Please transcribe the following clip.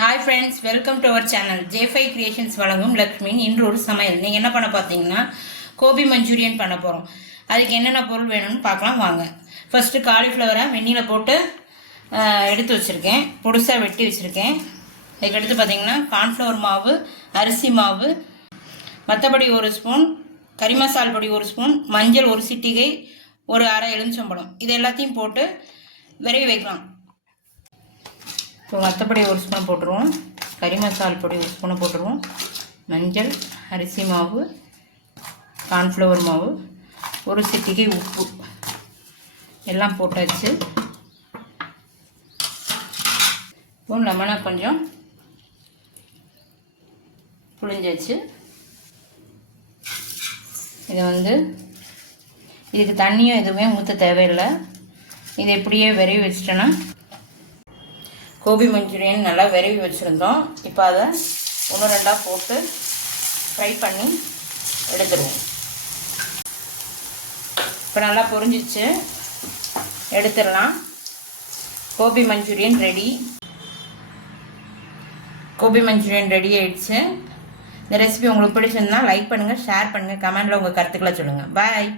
Hi friends, welcome to our channel. J5 creations வழங்கும் லக்ஷ்மியின் இன்று ஒரு சமையல். நீங்கள் என்ன பண்ண பார்த்தீங்கன்னா கோபி மஞ்சூரியன் பண்ண போகிறோம். அதுக்கு என்னென்ன பொருள் வேணும்னு பார்க்கலாம் வாங்க. ஃபஸ்ட்டு காலிஃப்ளவரை வெந்நீரில் போட்டு எடுத்து வச்சுருக்கேன், பொடுசாக வெட்டி வச்சுருக்கேன். அதுக்கடுத்து பார்த்தீங்கன்னா கார்ன்ஃப்ளவர் மாவு, அரிசி மாவு, மற்றபடி ஒரு ஸ்பூன், கறி மசால் பொடி ஒரு ஸ்பூன், மஞ்சள் ஒரு சிட்டிகை, ஒரு அரை எலுமிச்சம்பழம், இது எல்லாத்தையும் போட்டு விரைவி வைக்கலாம். இப்போ மற்றபடி ஒரு ஸ்பூனை போட்டுருவோம், கறி மசால் பொடி ஒரு ஸ்பூனை போட்டுருவோம், மஞ்சள், அரிசி மாவு, கார்ன்ஃப்ளவர் மாவு, ஒரு சிட்டிகை உப்பு எல்லாம் போட்டாச்சு. இப்போ லெமனை கொஞ்சம் புளிஞ்சாச்சு. இதை இதுக்கு தண்ணியும் எதுவுமே ஊற்ற தேவையில்லை. இதை இப்படியே விரைவி வச்சிட்டோன்னா கோபி மஞ்சூரியன் நல்லா விரைவி வச்சுருந்தோம். இப்போ அதை ஒன்று ரெண்டாக போட்டு ஃப்ரை பண்ணி எடுத்துருவோம். இப்போ நல்லா பொரிஞ்சிச்சு, எடுத்துடலாம். கோபி மஞ்சூரியன் ரெடி. கோபி மஞ்சூரியன் ரெடி ஆயிடுச்சு. இந்த ரெசிபி உங்களுக்கு பிடிச்சிருந்தா லைக் பண்ணுங்கள், ஷேர் பண்ணுங்கள், கமெண்டில் உங்கள் கருத்துக்களை சொல்லுங்கள். பாய்.